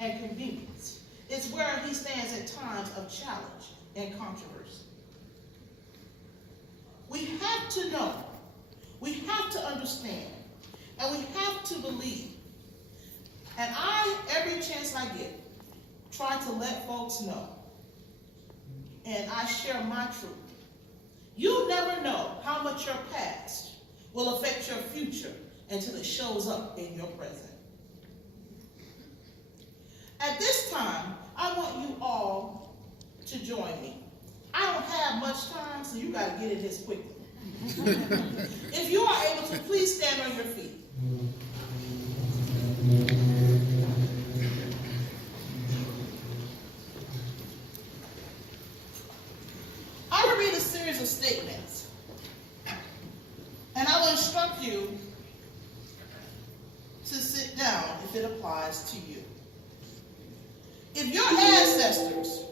and convenience. It's where he stands at times of challenge and controversy. We have to know, we have to understand, and we have to believe. And I, every chance I get, try to let folks know, and I share my truth. You'll never know how much your past will affect your future until it shows up in your present. At this time, I want you all to join me. I don't have much time, so you got to get in this quickly. If you are able to, please stand on your feet. I will read a series of statements, and I will instruct you to sit down if it applies to you. If your ancestors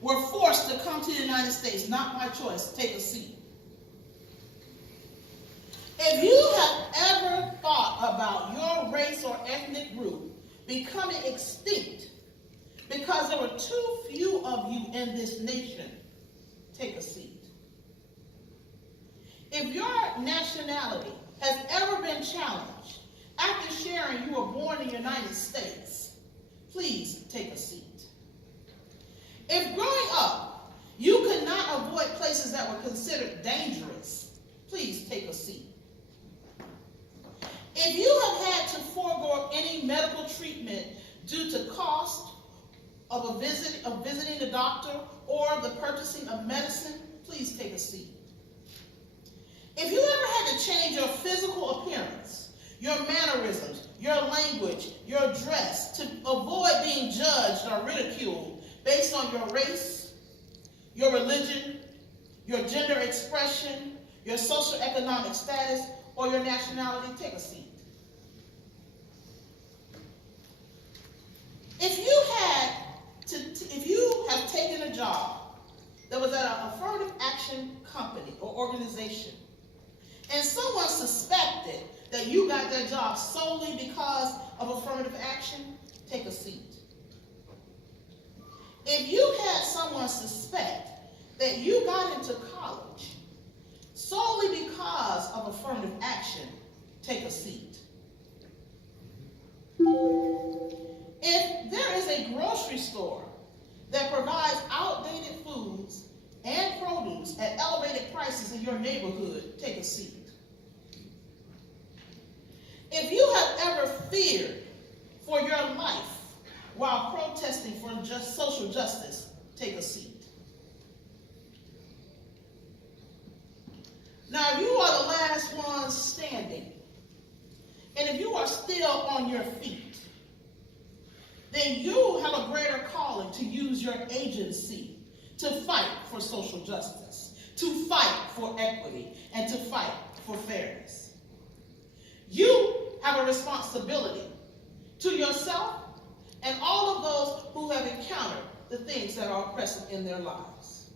were forced to come to the United States, not by choice, take a seat. If you have ever thought about your race or ethnic group becoming extinct because there were too few of you in this nation, take a seat. If your nationality has ever been challenged after sharing you were born in the United States, please take a seat. If growing up you could not avoid places that were considered dangerous, please take a seat. If you have had to forego any medical treatment due to cost of visiting the doctor or the purchasing of medicine, please take a seat. If you ever had to change your physical appearance, your mannerisms, your language, your dress to avoid being judged or ridiculed based on your race, your religion, your gender expression, your socioeconomic status, or your nationality, take a seat. If you have taken a job that was at an affirmative action company or organization, and someone suspected that you got that job solely because of affirmative action, take a seat. If you had someone suspect that you got into college solely because of affirmative action, take a seat. If there is a grocery store that provides outdated foods and produce at elevated prices in your neighborhood, take a seat. If you have ever feared for your life while protesting for social justice, take a seat. Now, if you are the last one standing, and if you are still on your feet, then you have a greater calling to use your agency to fight for social justice, to fight for equity, and to fight for fairness. You have a responsibility to yourself and all of those who have encountered the things that are oppressive in their lives.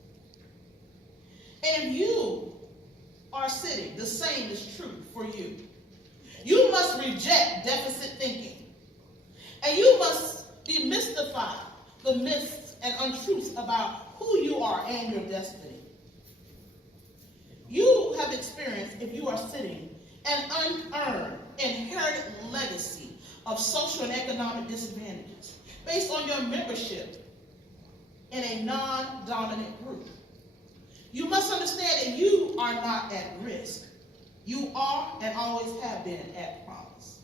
And if you are sitting, the same is true for you. You must reject deficit thinking, and you must demystify the myths and untruths about who you are and your destiny. You have experienced, if you are sitting, an unearned, inherited legacy of social and economic disadvantages based on your membership in a non-dominant group. You must understand that you are not at risk. You are and always have been at promise.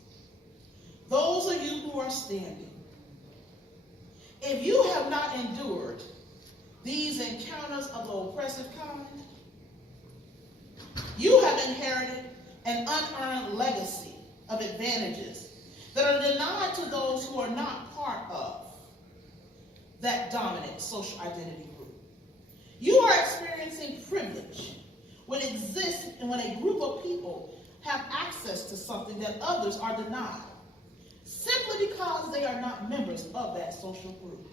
Those of you who are standing, if you have not endured these encounters of the oppressive kind, you have inherited an unearned legacy of advantages that are denied to those who are not part of that dominant social identity group. You are experiencing privilege when a group of people have access to something that others are denied, simply because they are not members of that social group.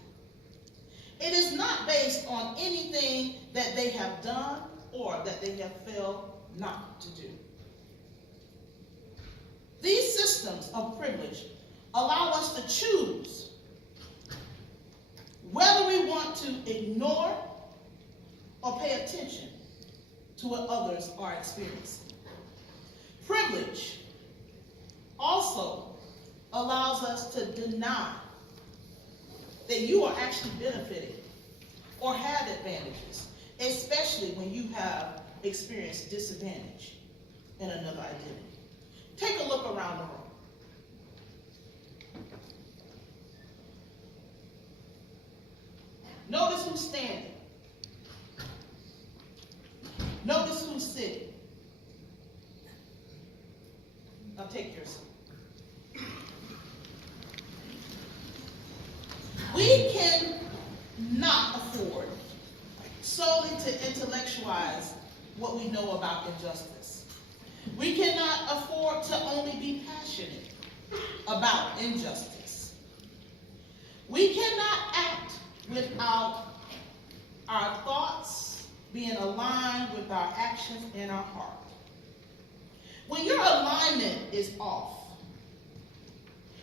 It is not based on anything that they have done or that they have failed not to do. These systems of privilege allow us to choose ignore, or pay attention to what others are experiencing. Privilege also allows us to deny that you are actually benefiting or have advantages, especially when you have experienced disadvantage in another identity. Take a look around the room. Notice who's standing. Notice who's sitting. Now take your seat. We cannot afford solely to intellectualize what we know about injustice. We cannot afford to only be passionate about injustice. We cannot act without our thoughts being aligned with our actions and our heart. When your alignment is off,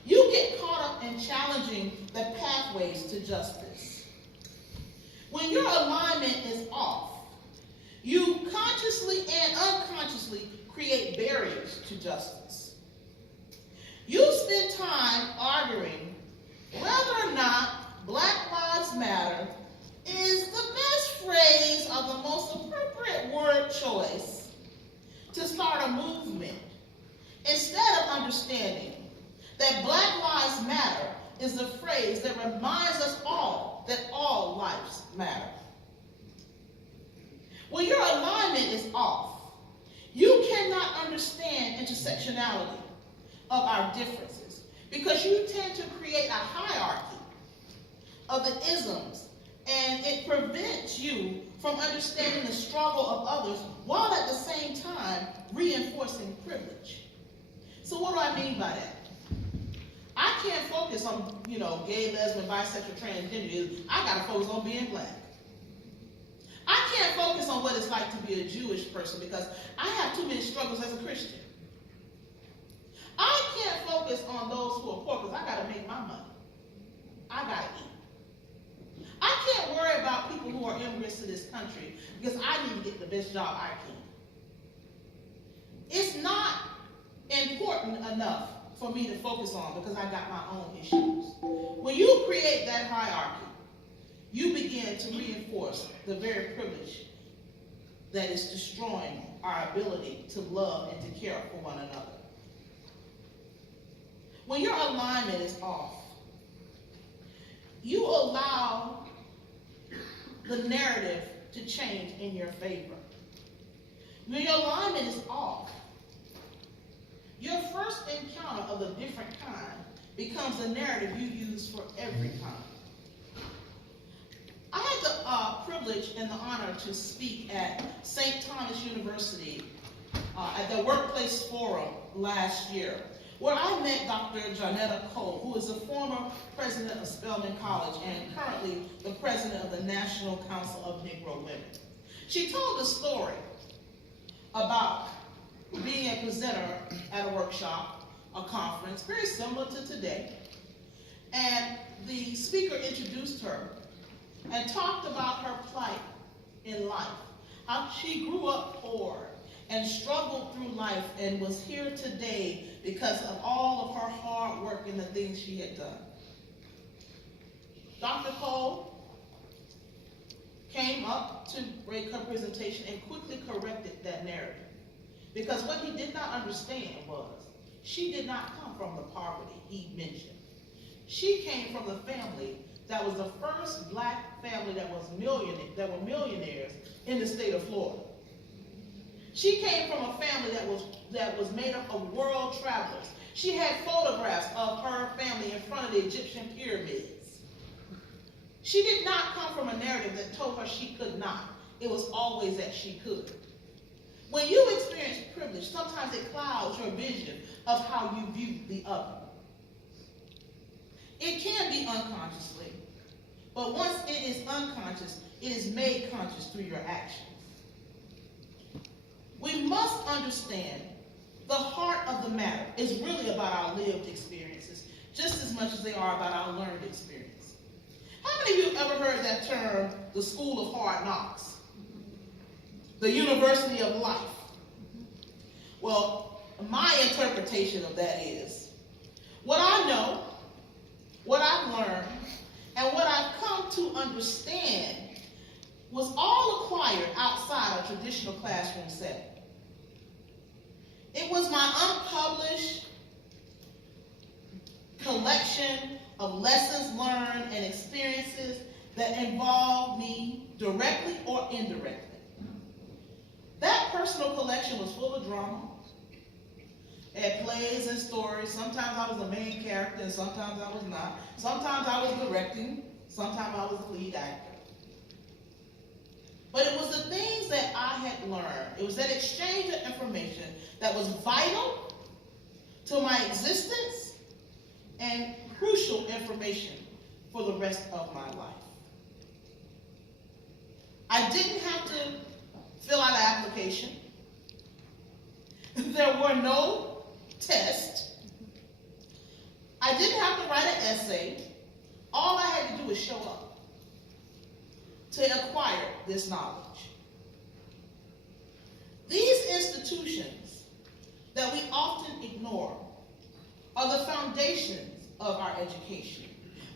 you get caught up in challenging the pathways to justice. When your alignment is off, you consciously and unconsciously create barriers to justice. You spend time arguing whether or not Black Lives Matter is the best phrase or the most appropriate word choice to start a movement, instead of understanding that Black Lives Matter is the phrase that reminds us all that all lives matter. When your alignment is off, you cannot understand intersectionality of our differences because you tend to create a hierarchy of the isms, and it prevents you from understanding the struggle of others while at the same time reinforcing privilege. So what do I mean by that? I can't focus on, gay, lesbian, bisexual, transgender. I gotta focus on being Black. I can't focus on what it's like to be a Jewish person because I have too many struggles as a Christian. I can't focus on those who are poor because I gotta make my money. I gotta eat. I can't worry about people who are immigrants to this country because I need to get the best job I can. It's not important enough for me to focus on because I got my own issues. When you create that hierarchy, you begin to reinforce the very privilege that is destroying our ability to love and to care for one another. When your alignment is off, you allow the narrative to change in your favor. When your alignment is off, your first encounter of a different kind becomes the narrative you use for every time. I had the privilege and the honor to speak at Seton University at the Workplace Forum last year, where I met Dr. Janetta Cole, who is the former president of Spelman College and currently the president of the National Council of Negro Women. She told a story about being a presenter at a workshop, a conference, very similar to today. And the speaker introduced her and talked about her plight in life, how she grew up poor and struggled through life and was here today because of all of her hard work and the things she had done. Dr. Cole came up to break her presentation and quickly corrected that narrative. Because what he did not understand was she did not come from the poverty he mentioned. She came from the family that was the first Black family that were millionaires in the state of Florida. She came from a family that was made up of world travelers. She had photographs of her family in front of the Egyptian pyramids. She did not come from a narrative that told her she could not. It was always that she could. When you experience privilege, sometimes it clouds your vision of how you view the other. It can be unconsciously, but once it is unconscious, it is made conscious through your actions. We must understand the heart of the matter is really about our lived experiences, just as much as they are about our learned experience. How many of you ever heard that term, the school of hard knocks? The university of life. Well, my interpretation of that is, what I know, what I've learned, and what I've come to understand was all acquired outside a traditional classroom setting. It was my unpublished collection of lessons learned and experiences that involved me directly or indirectly. That personal collection was full of drama. It had plays and stories. Sometimes I was the main character and sometimes I was not. Sometimes I was directing. Sometimes I was the lead actor. But it was the things that I had learned. It was that exchange of information that was vital to my existence and crucial information for the rest of my life. I didn't have to fill out an application. There were no tests. I didn't have to write an essay. All I had to do was show up to acquire this knowledge. These institutions that we often ignore are the foundations of our education.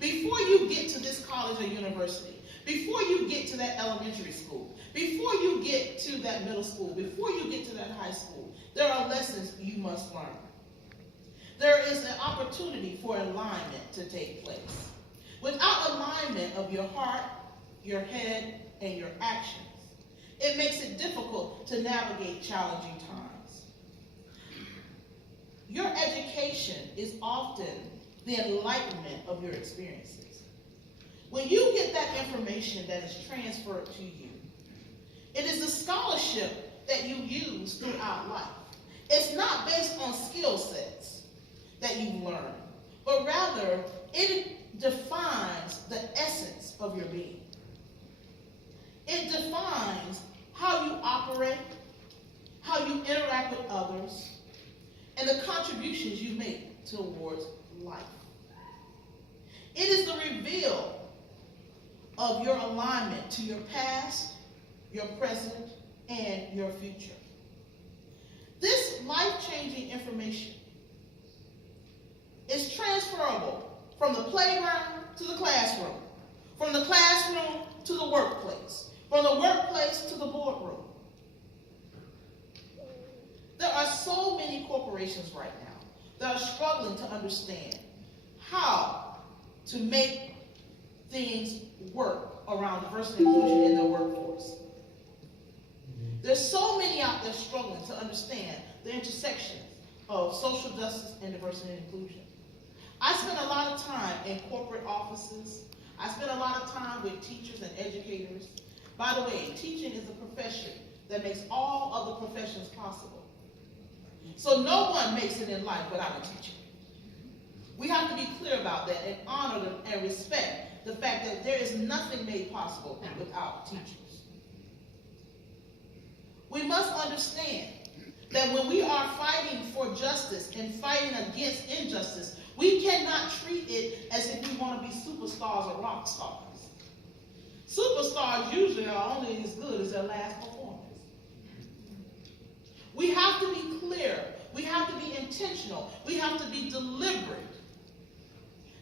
Before you get to this college or university, before you get to that elementary school, before you get to that middle school, before you get to that high school, there are lessons you must learn. There is an opportunity for alignment to take place. Without alignment of your heart, your head, and your actions, it makes it difficult to navigate challenging times. Your education is often the enlightenment of your experiences. When you get that information that is transferred to you, it is the scholarship that you use throughout life. It's not based on skill sets that you've learned, but rather it defines the essence of your being. It defines how you operate, how you interact with others, and the contributions you make towards life. It is the reveal of your alignment to your past, your present, and your future. This life-changing information is transferable from the playground to the classroom, from the classroom to the workplace, from the workplace to the boardroom. There are so many corporations right now that are struggling to understand how to make things work around diversity and inclusion in their workforce. There's so many out there struggling to understand the intersections of social justice and diversity and inclusion. I spend a lot of time in corporate offices. I spend a lot of time with teachers and educators. By the way, teaching is a profession that makes all other professions possible. So no one makes it in life without a teacher. We have to be clear about that and honor them and respect the fact that there is nothing made possible without teachers. We must understand that when we are fighting for justice and fighting against injustice, we cannot treat it as if we want to be superstars or rock stars. Superstars usually are only as good as their last performance. We have to be clear. We have to be intentional. We have to be deliberate.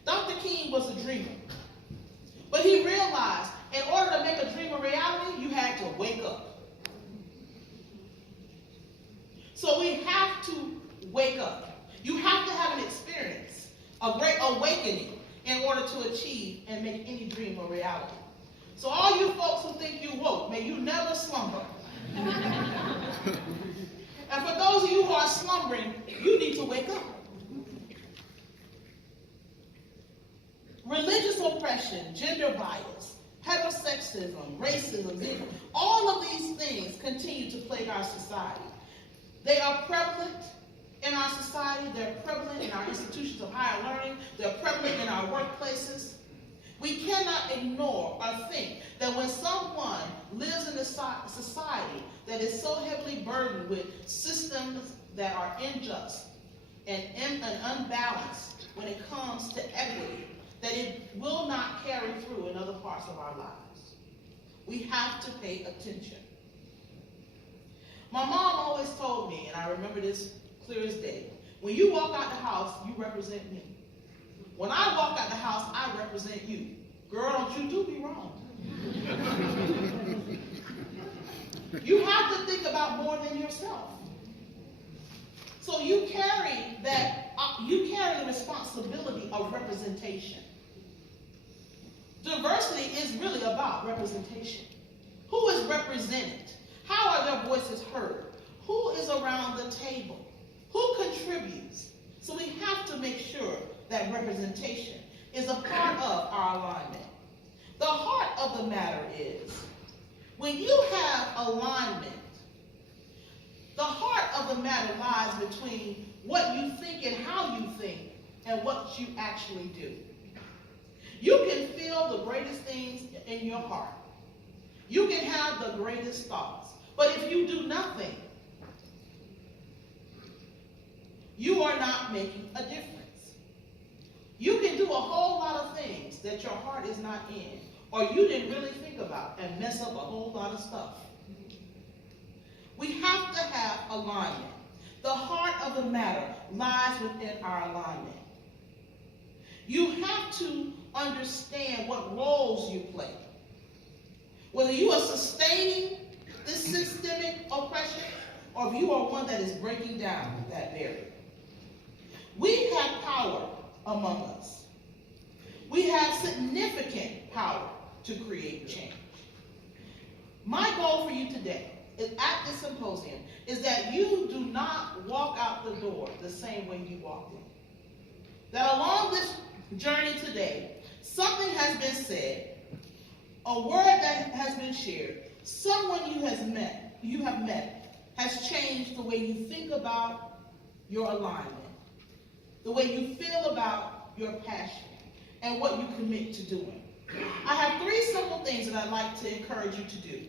Dr. King was a dreamer. But he realized in order to make a dream a reality, you had to wake up. So we have to wake up. You have to have an experience, a great awakening, in order to achieve and make any dream a reality. So all you folks who think you woke, may you never slumber. And for those of you who are slumbering, you need to wake up. Religious oppression, gender bias, heterosexism, racism, all of these things continue to plague our society. They are prevalent in our society. They're prevalent in our institutions of higher learning. They're prevalent in our workplaces. We cannot ignore or think that when someone lives in a society that is so heavily burdened with systems that are unjust and unbalanced when it comes to equity, that it will not carry through in other parts of our lives. We have to pay attention. My mom always told me, and I remember this clear as day, when you walk out the house, you represent me. When I walk out the house, I represent you. Girl, don't you do me wrong. You have to think about more than yourself. So you carry the responsibility of representation. Diversity is really about representation. Who is represented? How are their voices heard? Who is around the table? Who contributes? So we have to make sure that representation is a part of our alignment. The heart of the matter is, when you have alignment, the heart of the matter lies between what you think and how you think and what you actually do. You can feel the greatest things in your heart. You can have the greatest thoughts. But if you do nothing, you are not making a difference. You can do a whole lot of things that your heart is not in, or you didn't really think about, and mess up a whole lot of stuff. We have to have alignment. The heart of the matter lies within our alignment. You have to understand what roles you play. Whether you are sustaining this systemic oppression, or if you are one that is breaking down that barrier. We have power among us. We have significant power to create change. My goal for you today is at this symposium is that you do not walk out the door the same way you walked in. That along this journey today, something has been said, a word that has been shared, someone you have met has changed the way you think about your alignment, the way you feel about your passion, and what you commit to doing. I have 3 simple things that I'd like to encourage you to do.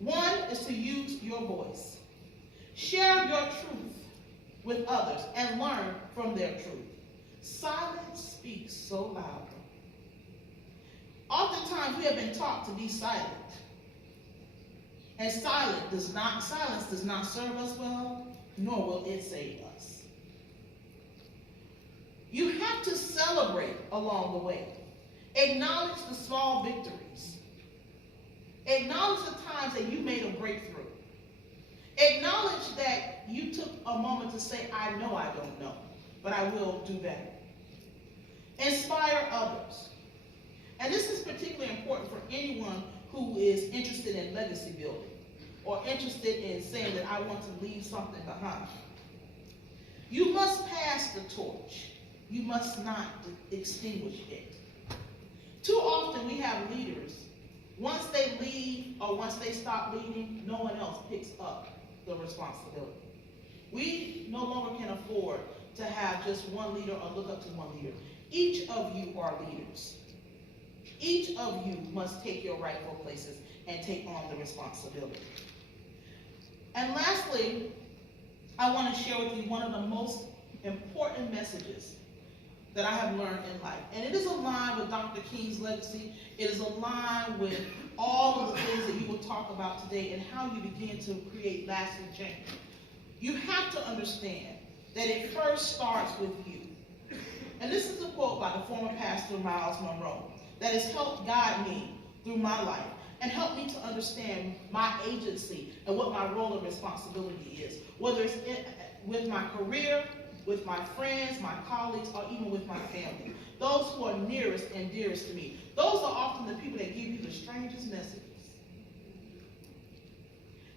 One is to use your voice. Share your truth with others and learn from their truth. Silence speaks so loudly. Oftentimes we have been taught to be silent. And silence does not serve us well, nor will it save us. You have to celebrate along the way. Acknowledge the small victories. Acknowledge the times that you made a breakthrough. Acknowledge that you took a moment to say, I know I don't know, but I will do better. Inspire others. And this is particularly important for anyone who is interested in legacy building or interested in saying that I want to leave something behind. You must pass the torch. You must not extinguish it. Too often we have leaders, once they leave or once they stop leading, no one else picks up the responsibility. We no longer can afford to have just one leader or look up to one leader. Each of you are leaders. Each of you must take your rightful places and take on the responsibility. And lastly, I want to share with you one of the most important messages that I have learned in life. And it is aligned with Dr. King's legacy. It is aligned with all of the things that you will talk about today and how you begin to create lasting change. You have to understand that it first starts with you. And this is a quote by the former pastor Miles Monroe that has helped guide me through my life and helped me to understand my agency and what my role and responsibility is, whether it's with my career, with my friends, my colleagues, or even with my family. Those who are nearest and dearest to me. Those are often the people that give you the strangest messages.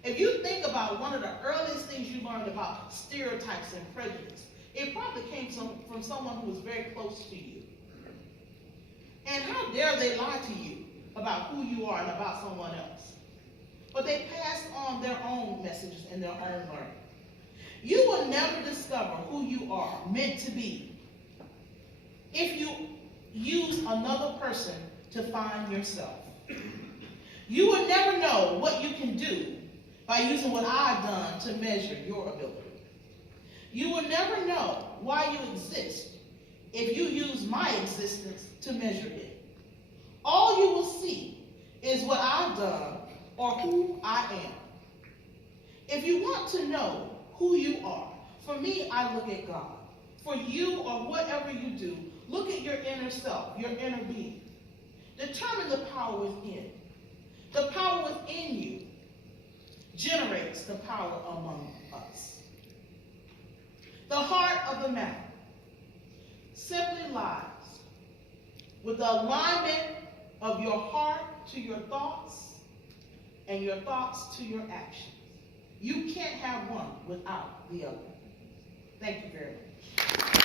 If you think about one of the earliest things you learned about stereotypes and prejudice, it probably came from someone who was very close to you. And how dare they lie to you about who you are and about someone else? But they pass on their own messages and their own learning. You will never discover who you are meant to be if you use another person to find yourself. You will never know what you can do by using what I've done to measure your ability. You will never know why you exist if you use my existence to measure it. All you will see is what I've done or who I am. If you want to know who you are, for me, I look at God. For you or whatever you do, look at your inner self, your inner being. Determine the power within. The power within you generates the power among us. The heart of the matter simply lies with the alignment of your heart to your thoughts and your thoughts to your actions. You can't have one without the other. Thank you very much.